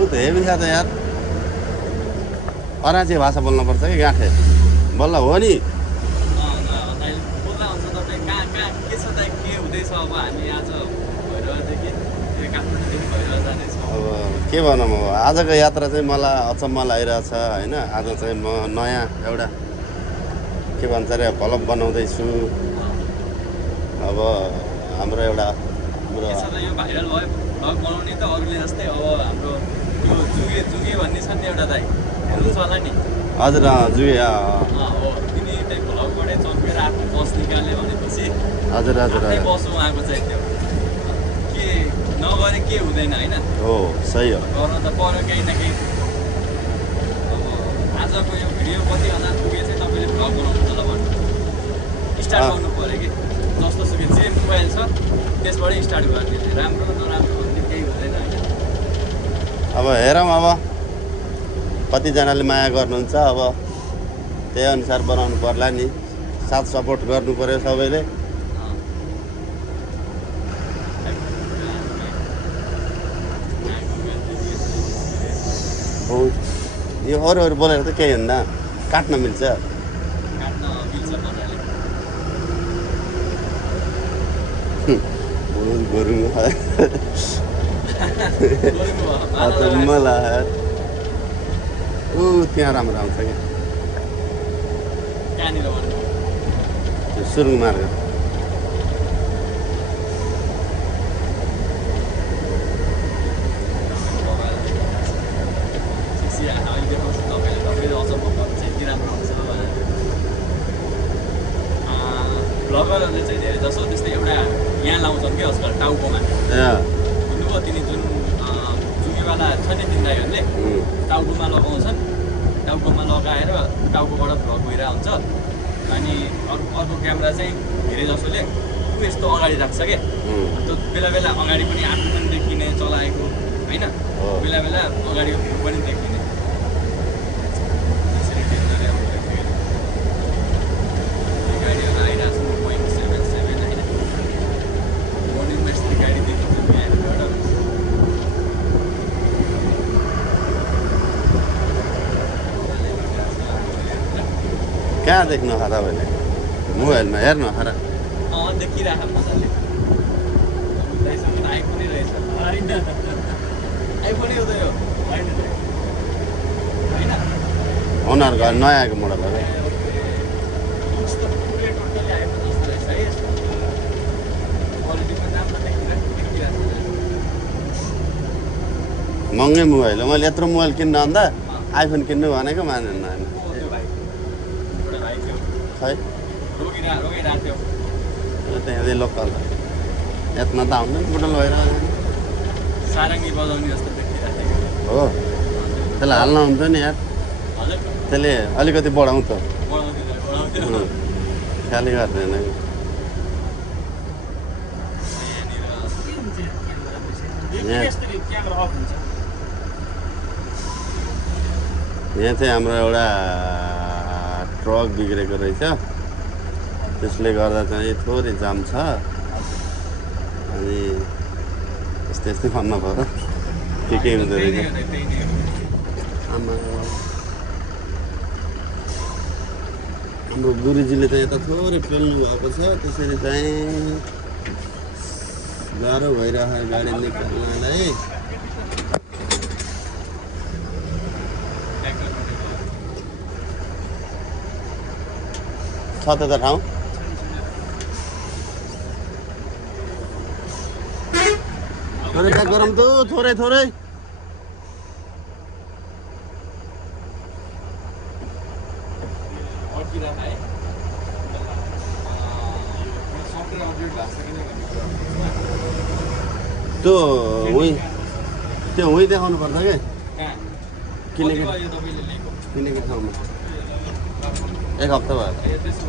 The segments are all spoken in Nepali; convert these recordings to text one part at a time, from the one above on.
बहुत हेभी छ त यार अराची भाषा बोल्नु पर्छ कि गाँठे बल्ल हो नि बोल्दा हुन्छ तपाईँ कहाँ के छ त के हुँदैछ अब हामी आज भइरहेदेखि काठमाडौँदेखि भइरहेर जाँदैछौँ अब के भनौँ अब आजको यात्रा चाहिँ मलाई अचम्म लागिरहेछ होइन आज चाहिँ म नयाँ एउटा के भन्छ अरे भलप बनाउँदैछु अब हाम्रो एउटा यसो यो भाइरल भयो भ्लग बनाउने त अरूले जस्तै अब हाम्रो यो जुगे भन्ने छ नि एउटा दाइ हेर्नुहोस् होला नि हजुर जुगे हो तिनी त्यही भ्लगबाटै चम्केर आफ्नो बस निकाल्यो भनेपछि हजुर हजुर आफ्नै बस उहाँको चाहिँ त्यो के नगरे के हुँदैन होइन हो सही हो गर्न त पर्यो केही न केही अब आजको यो भिडियो कति हजार पुगे चाहिँ तपाईँले भ्लग बनाउनु होला भन्नु स्टार्ट गर्नु पऱ्यो कि जस्तो सुकै जे मोबाइल छ त्यसबाटै स्टार्ट गर्ने राम्रो नराम्रो भन्ने केही हुँदैन होइन अब हेरौँ अब कतिजनाले माया गर्नुहुन्छ अब त्यही अनुसार बनाउनु पर्ला नि साथ सपोर्ट गर्नु पर्यो सबैले हो यो अरू बोलेर त केही हुन्न काट्न मिल्छ काट्न मिल्छ मजाले गोरु गोरुको मलाई ऊ त्यहाँ राम्रो आउँछ क्या कहाँनिर भन्नु त्यो सुरुङ मार्ग भ्लगरहरूले चाहिँ धेरै जसो त्यस्तै एउटा यहाँ लाउँछन् कि आजकल टाउकोमा बुझ्नुभयो तिनी जुन जुगेवाला छ नि तिनीहरूले टाउकोमा लगाउँछन् टाउकोमा लगाएर टाउकोबाट भ्लग भइरहेको हुन्छ अनि अर्को क्यामेरा चाहिँ धेरै जसोले यस्तो अगाडि राख्छ क्या त्यो बेला बेला अगाडि पनि आफू पनि देखिने चलाएको होइन बेला बेला अगाडिको भ्यू पनि देखिने कहाँ देख्नु खरा भने मोबाइलमा हेर्नु खरा देखिरहेको मजाले आइफोनै रहेछ आइफोनै हो त यो होइन उनीहरूको नयाँ आएको मोडल हो महँगै मोबाइल हो मैले यत्रो मोबाइल किन्न अन्त आइफोन किन्नु भनेको मानेन होइन खै त्यहाँ लोकल यत्न त आउँदैन बुटल भएर सारङ्गी बजाउने जस्तो देखिरहेको हो त्यसलाई हाल्न हुन्छ नि यार त्यसले अलिकति बढाउँ त खाली गर्दैन यहाँ चाहिँ हाम्रो एउटा ट्रक बिग्रेको रहेछ त्यसले गर्दा चाहिँ थोरै जाम छ अनि यस्तै यस्तै भन्नु पर्यो के हुँदो रहेछ आमा हाम्रो गुरुजीले चाहिँ यता थोरै पेल्नु भएको छ त्यसरी चाहिँ गाह्रो भइरहेको गाडी निकाल्नलाई छ त ठाउँ थोरै क्या गरौँ त थोरै थोरै त्यो उही देखाउनु पर्छ क्या किनेको ठाउँमा एक हप्ता भयो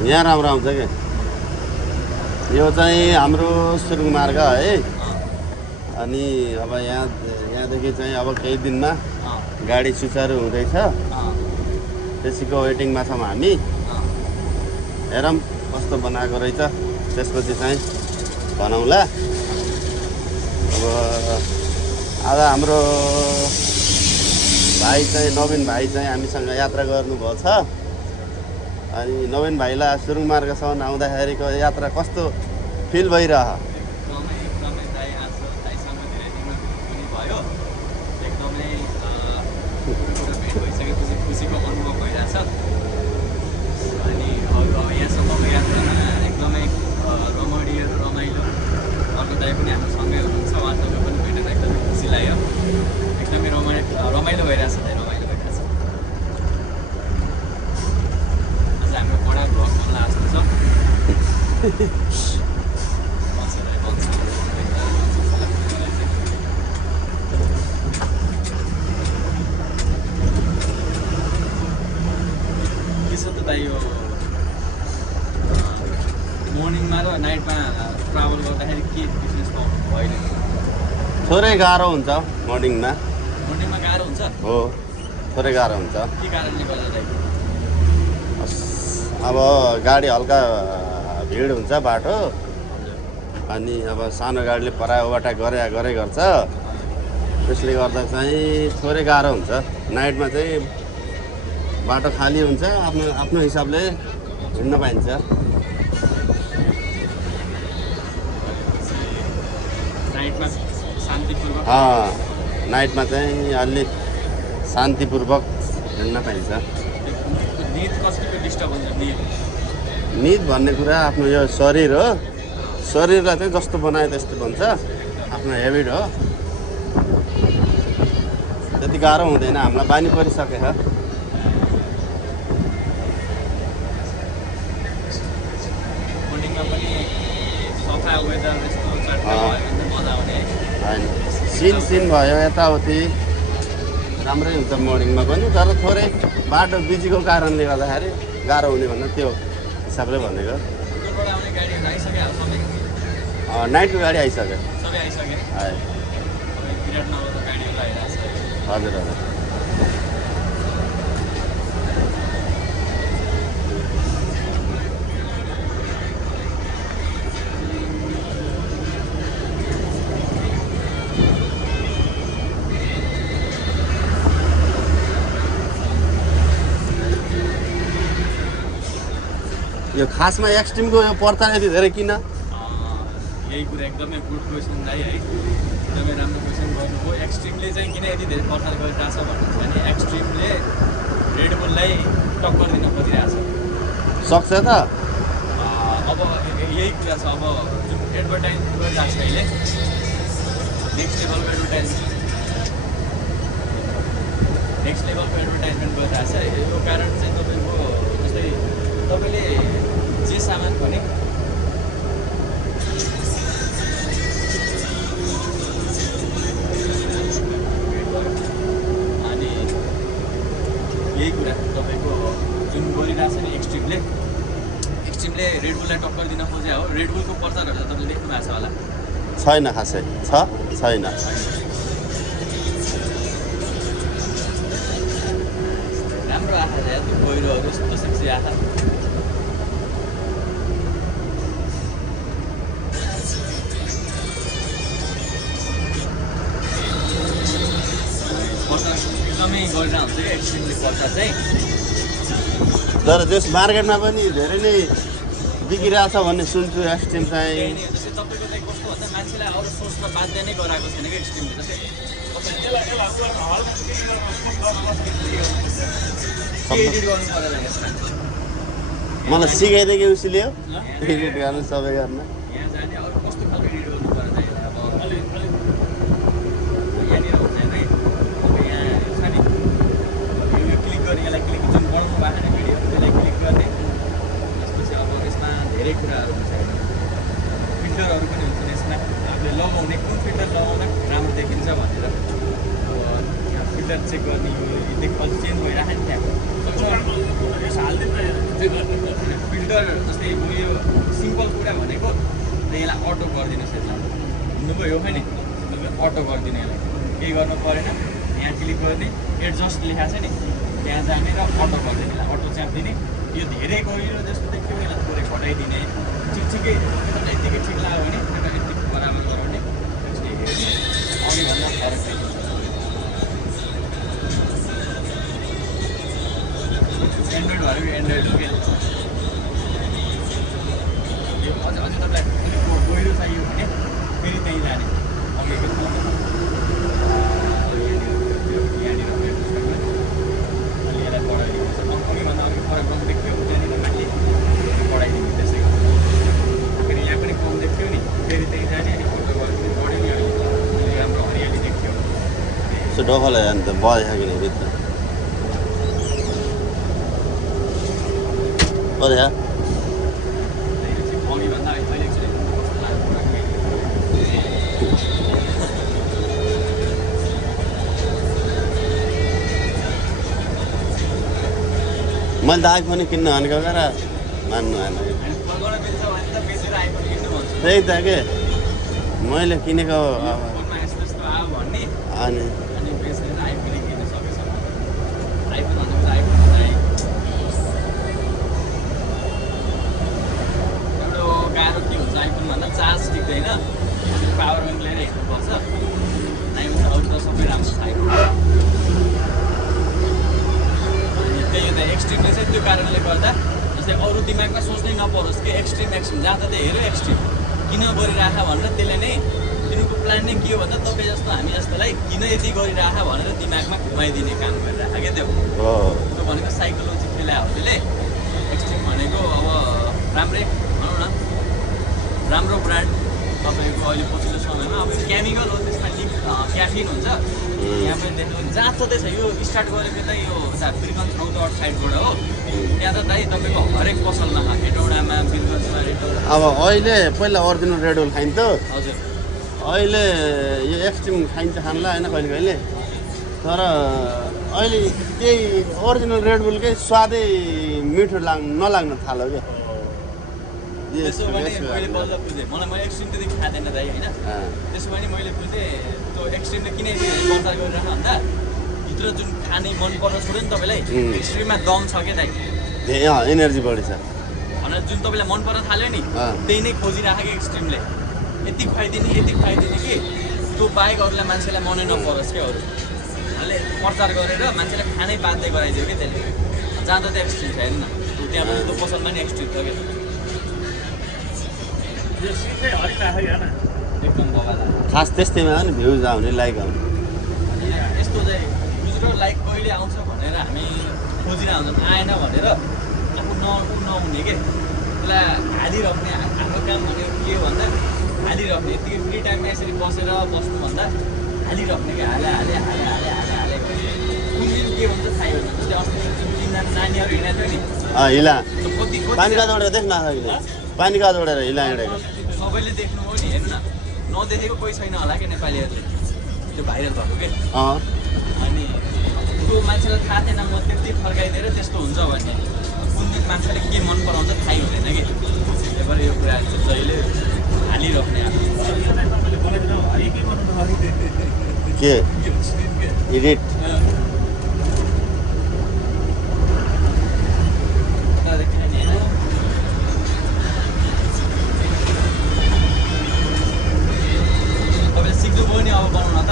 यहाँ राम्रो आउँछ क्या यो चाहिँ हाम्रो सुरुङ मार्ग है अनि अब यहाँदेखि चाहिँ अब केही दिनमा अँ, गाडी सुचारू हुँदैछ अँ, त्यसैको वेटिङमा छौँ हामी अँ। हेरौँ कस्तो बनाएको रहेछ त्यसपछि चाहिँ बनाउँला अब आज हाम्रो भाइ चाहिँ नवीन भाइ चाहिँ हामीसँग यात्रा गर्नुभएको छ अनि नवीन भाइलाई सुरुङ मार्गसम्म आउँदाखेरिको यात्रा कस्तो फिल भइरह एकदमै दाइ आज दाइसँग धेरै दिन पनि भयो एकदमै कुरा भेट भइसकेपछि खुसीको अनुभव भइरहेछ अनि अब यहाँसम्मको यात्रामा एकदमै रमणीय र रमाइलो अर्को दाइ पनि हाम्रो सँगै हुनुहुन्छ उहाँसँग पनि भेटेर एकदमै खुसी लाग्यो एकदमै रमाइलो भइरहेछ दाइ रमाइलो भइरहेछ आज हाम्रो बडा भ्लग बन्ला जस्तो छ यो मर्निङमा र नाइटमा ट्राभल गर्दाखेरि के बिजनेस होइन थोरै गाह्रो हुन्छ मर्निङमा मर्निङमा गाह्रो हुन्छ हो थोरै गाह्रो हुन्छ के कारणले गर्दा अब गाडी हल्का भिड हुन्छ बाटो अनि अब सानो गाडीले परायोबाट गरे गर्छ त्यसले गर्दा चाहिँ थोरै गाह्रो हुन्छ नाइटमा चाहिँ बाटो खाली हुन्छ आफ्नो हिसाबले हिँड्न पाइन्छ नाइटमा शान्तिपूर्वक नाइटमा चाहिँ अलि शान्तिपूर्वक हिँड्न पाइन्छ निद कतिको डिस्टर्ब हुन्छ निद भन्ने कुरा आफ्नो यो शरीर हो शरीरलाई चाहिँ जस्तो बनायो त्यस्तो बन्छ आफ्नो हेबिट हो त्यति गाह्रो हुँदैन हामीलाई बानी परिसकेछ वेदर यस्तो चट्टा भयो भने मजा आउने होइन सिन भयो यताउति राम्रै हुन्छ मर्निङमा पनि तर थोरै बाटो बिजीको कारणले गर्दाखेरि गाह्रो हुने भन्दा त्यो हिसाबले भनेको उताबाट आउने गाडीहरू आइसक्यो सबै नाइटको गाडी आइसक्यो सबै आइसक्यो विराटनगरको गाडीहरू आइरहेको छ हजुर हजुर यो खासमा एक्सट्रिमको यो पर्ता यति धेरै किन यही कुरा एकदमै गुड क्वेसन दाइ है एकदमै राम्रो क्वेसन गर्नुभयो एक्सट्रिमले चाहिँ किन यति धेरै पर्खाल गरिरहेछ भन्नुहुन्छ भने एक्सट्रिमले रेड बुललाई टक्कर दिन खोजिरहेछ सक्छ त अब यही कुरा छ अब जुन एडभर्टाइजमेन्ट गरिरहेको छ अहिले नेक्स्ट लेभलको एडभर्टाइजमेन्ट गरिरहेछ यो कारण चाहिँ तपाईँको जस्तै तपाईँले जे सामान भने अनि यही कुरा तपाईँको जुन गरिरहेछ नि एक्सट्रिमले रेड बुललाई टक्कर दिन खोजे हो रेड बुलको प्रचारहरू त तपाईँले देख्नु भएको छ होला छैन खासै छैन राम्रो आँखा छ त्यो पहिरोहरू यस्तो सेक्सी आँखा एकदमै गरिरहेको हुन्छ क्या एक्सट्रिमले प्रचार चाहिँ तर त्यस मार्केटमा पनि धेरै नै बिग्रिरहेछ भन्ने सुन्छु एक्सट्रिम चाहिँ जस्तै तपाईँको चाहिँ कस्तो भन्दा मान्छेलाई अरू सोच्न बाध्य नै गराएको छैन क्या एक्सट्रिमले जस्तै एडिट गर्नु पर्दैन मलाई सिकाइदियो कि उसले हो एडिट गर्नु सबै गर्न यहाँ जाने अरू कस्तो खालको एडिट गर्नु पर्दैन अब यहाँनिर हुँदैन है अब यहाँ छ नि यो क्लिक गर्ने यसलाई क्लिक जुन बनाउनु भएको नि भिडियो त्यसलाई क्लिक गर्ने त्यसपछि अब यसमा धेरै कुराहरू हुन्छ फिल्टरहरू पनि हुन्छन् यसमा आफूले लगाउने कुन फिल्टर लगाउँदा राम्रो देखिन्छ भनेर अब यहाँ फिल्टर चेक गर्ने यो अझ चेन्ज भइरहेको नि त्यहाँ फिल्टर जस्तै म यो सिम्पल कुरा भनेको यसलाई अटो गरिदिनुहोस् यसलाई हुनुभयो हो नि अटो गरिदिने यसलाई केही गर्नु परेन यहाँ क्लिक गर्ने एडजस्ट लेखाएको छ नि त्यहाँ जाने र अटो गरिदिने यसलाई अटो च्यापिदिने यो धेरै गहिरो जस्तो देख्यो यसलाई थोरै घटाइदिने ठिकै यतिकै ठिक लाग्यो भने यति बराबर गराउने हेर्ने अघिभन्दा फरक छैन एन्ड्रोइड भनेको एन्ड्रोइड हो क्या अझै तपाईँलाई अलिक गहिरो चाहियो भने फेरि त्यहीँ जाने अघिको यहाँनिर अनि यसलाई बढाइदिनु अघिभन्दा अलिक फरक कम देख्यो त्यहाँनिर माथि बढाइदिनु त्यसै फेरि यहाँ पनि कम देख्थ्यो नि फेरि त्यहीँ जाने अनि फोटो गऱ्यो भने बढ्यो नि अलिक राम्रो हरियाली देख्थ्यो यसो डखलाई अन्त बढाइसक्यो नि भित्र बढ्या अघिभन्दा अहिले चाहिँ मैले त आइफोन किन्न भनेको र मान्नु आएन त्यही त के मैले किनेको अनि गाह्रो के हुन्छ आइफोनभन्दा चार्ज टिक्दैन पावर ब्याङ्क लिएर हिँड्नुपर्छ आइफोन अरू त सबै राम्रो छ आइफोन अनि त्यही हो त एक्सट्रिमले चाहिँ त्यो कारणले गर्दा जस्तै अरू दिमागमा सोच्नै नपरोस् कि एक्सट्रिम जहाँ त हेऱ्यो एक्सट्रिम किन गरिराख भनेर त्यसले नै तिनीहरूको प्लान नै के हो भन्दा तपाईँ जस्तो हामी जस्तोलाई किन यति गरिराख भनेर दिमागमा घुमाइदिने काम गरिराख क्या त्यो भनेको साइकोलोजी खेला हो त्यसले एक्सट्रिम भनेको अब राम्रै भनौँ न राम्रो ब्रान्ड तपाईँको अहिले पछिल्लो समयमा अब केमिकल हो त्यसमा क्याफिन हुन्छ यहाँ पनि देख्नु जहाँ छ यो स्टार्ट गरेको त यो बिरगन्ज रौतहट साइडबाट हो त्यहाँ त दाइ तपाईँको हरेक पसलमा हेटौडामा बिरगन्जमा रेडोल अब अहिले पहिला ओरिजिनल रेडोल खाइन्थ्यो हजुर अहिले यो एक्सट्रिम खाइन्छ खानला होइन कहिले कहिले तर अहिले त्यही ओरिजिनल रेडबुलकै स्वादै मिठो नलाग्न थाल्यो क्या त्यसो भने मैले बल्ल बुझेँ मलाई एक्सट्रिम त्यति खाँदैन दाइ होइन त्यसो भने मैले बुझेँ त्यो एक्सट्रिमले किन प्रचार गरिरह भन्दा भित्र जुन खाने मन पर्न छोड्यो नि तपाईँलाई एक्सट्रिममा दम छ क्या दाइ एनर्जी बढी छ भनेर जुन तपाईँलाई मन पर्न थाल्यो नि त्यही नै खोजिराख्यो कि एक्सट्रिमले यति खुवाइदिने कि त्यो बाहेक अरूलाई मान्छेलाई मनै नपरोस् क्या अरू प्रचार गरेर मान्छेलाई खानै बाध्य गराइदियो क्या त्यसले जहाँ त त्यो एक्सट्रिम छ हेर्नु न त्यहाँ पनि त्यो पसलमा नि एक्सट्रिम छ क्या एकदम बगाला खास त्यस्तैमा हो नि भ्युज आउने लाइक आउने यस्तो चाहिँ भ्युज र लाइक कहिले आउँछ भनेर हामी खोजिरहेको हुन्छ आएन भनेर आफू नहुने के त्यसलाई हालिराख्ने हाम्रो काम भनेको के हो भन्दा हालिराख्ने यतिकै फ्री टाइममा यसरी बसेर बस्नुभन्दा हालिराख्ने कि हाले कुन दिन के भन्छ थाहै होइन जस्तै अस्ति तिनजना नानीहरू हिँडेको थियो नि हिला कति पानी काँध उडेर देख्न पानी काँध उडेर हिला हिँडेको सबैले देख्नुभयो नि हेर्नु न नदेखेको कोही छैन होला क्या नेपालीहरूले त्यो भाइरल भएको के अनि त्यो मान्छेलाई थाहा थिएन म त्यति फर्काइदिएर त्यस्तो हुन्छ भन्ने कुन दिन मान्छेले के मन पराउँछ थाहै हुँदैन कि त्यही भएर यो कुरा जहिले हालिराख्ने के एडिट तपाईँले सिक्नुभयो नि अब बनाउन त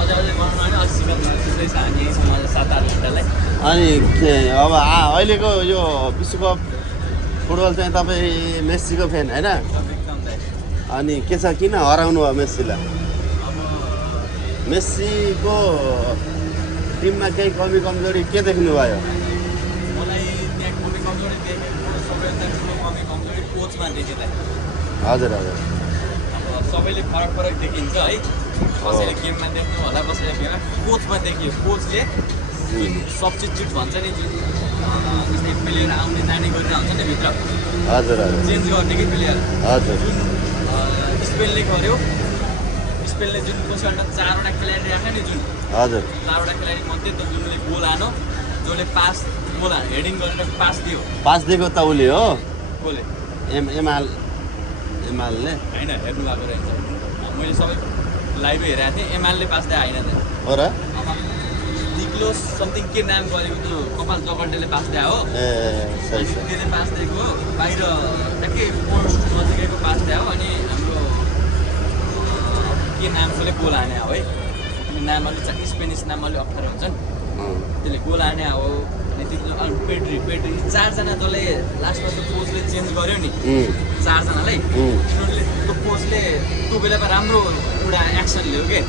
अझै बनाउनु होइन अझै सिक्दैछ हामी यहीँसम्म 7-8 घन्टालाई अनि के अब अहिलेको यो विश्वकप फुटबल चाहिँ तपाईँ मेस्सीको फ्यान होइन अनि के छ किन हराउनु भयो मेस्सीलाई मेस्सीको टिममा केही कमी कमजोरी के देख्नुभयो मलाई त्यहाँ कमी कमजोरी देखेको सबैभन्दा ठुलो कमी कमजोरी कोचमा देखेँ हजुर हजुर अब सबैले फरक देखिन्छ है कसैले गेममा देख्नु होला कसैले गेममा कोचमा देखियो कोचले सब्स्टिट्युट भन्छ नि जुन जस्तै प्लेयर आउने जाने गरेर हुन्छ नि भित्र हजुर हजुर चेन्ज गर्ने कि प्लेयर हजुर जुन स्पेनले गर्यो स्पेनले जुन पछिबाट 4वटा खेलाडी राख्यो नि जुन हजुर 4वटा खेलाडी मध्ये त जुनले गोल हानो जसले पास गोल हेडिङ गरेर पास दियो पास दिएको त उसले हो गोले एमालले होइन हेर्नु भएको रहेछ मैले सबै लाइभै हेरेको थिएँ एमाले पास दिए होइन हो र दिक्लो समथिङ के नाम गरेको त्यो कपाल जगल्टेले पास दिए हो ए सही छ त्यसले पास दिएको हो बाहिर ट्याक्कै पोस्ट नजिकैको पास दिए हो अनि हाम्रो के नाम कसले गोल हाने हो है नाम अलिक स्पेनिस नाम अलिक अप्ठ्यारो हुन्छ नि त्यसले गोल हाने हो अनि त्यो पेड्री 4जना जसले लास्टमा त्यो कोचले चेन्ज गर्यो नि 4जनालाई उनीहरूले त्यो कोचले त्यो बेलामा राम्रो एउटा एक्सन लियो के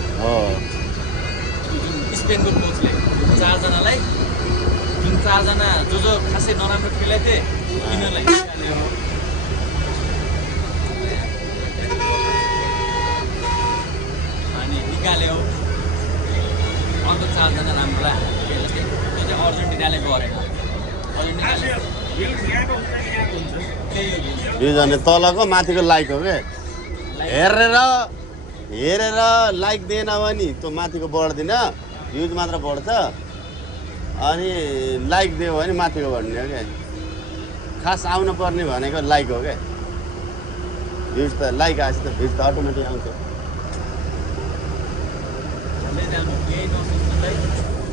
जुन स्पेनको कोचले 4जनालाई जुन 4जना जो खासै नराम्रो खेलेको थिए तिनीहरूलाई निकाल्यो अनि निकाल्यो अन्त 4जना राम्रो खेलेको थियो त्यो चाहिँ अर्जेन्टिनाले गरेको भ्युज भने तलको माथिको लाइक हो क्या हेरेर लाइक दिएन भने त्यो माथिको बढ्दैन भ्युज मात्र बढ्छ अनि लाइक दियो भने माथिको बढ्ने हो क्या खास आउनु पर्ने भनेको लाइक हो क्या भ्युज त लाइक आएपछि त भ्युज त अटोमेटिक आउँछ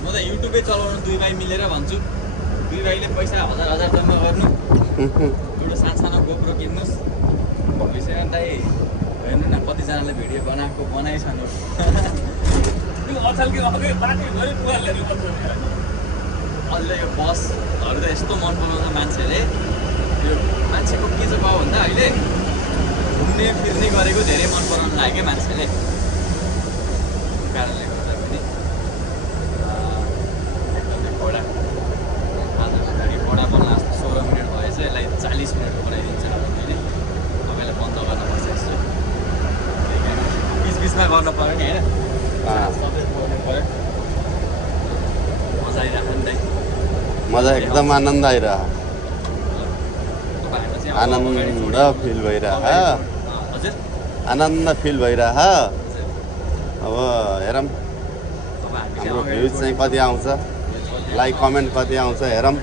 म त युट्युबै चलाउनु 2 भाइ मिलेर भन्छु 2 भाइले पैसा 1000 जम्मा गर्नु एउटा सानो गोप्रो किन्नुहोस् विषय दाइ हेर्नु न कतिजनाले भिडियो बनाइछन् अहिले यो बसहरू त यस्तो मन पराउँछ मान्छेले यो मान्छेको के चाहिँ भयो भन्दा अहिले घुम्ने फिर्ने गरेको धेरै मन पराउनु लाग्यो क्या मान्छेले कारणले गर्दा पनि घोडा आज गाडी घोडा बन्ला जस्तो 16 मिनट भएछ यसलाई 40 मिनटको बनाइदिन्छ मैले तपाईँलाई बन्द गर्नुपर्छ यसो बिचमा गर्नु पऱ्यो नि होइन सबै गर्नु पऱ्यो मजा आइरहेको नि दाइ मजा एकदम आनन्द आइरह आनन्द फिल भइरह हजुर आनन्द फिल भइरह अब हेरौँ हाम्रो भ्युज चाहिँ कति आउँछ लाइक कमेन्ट कति आउँछ हेरौँ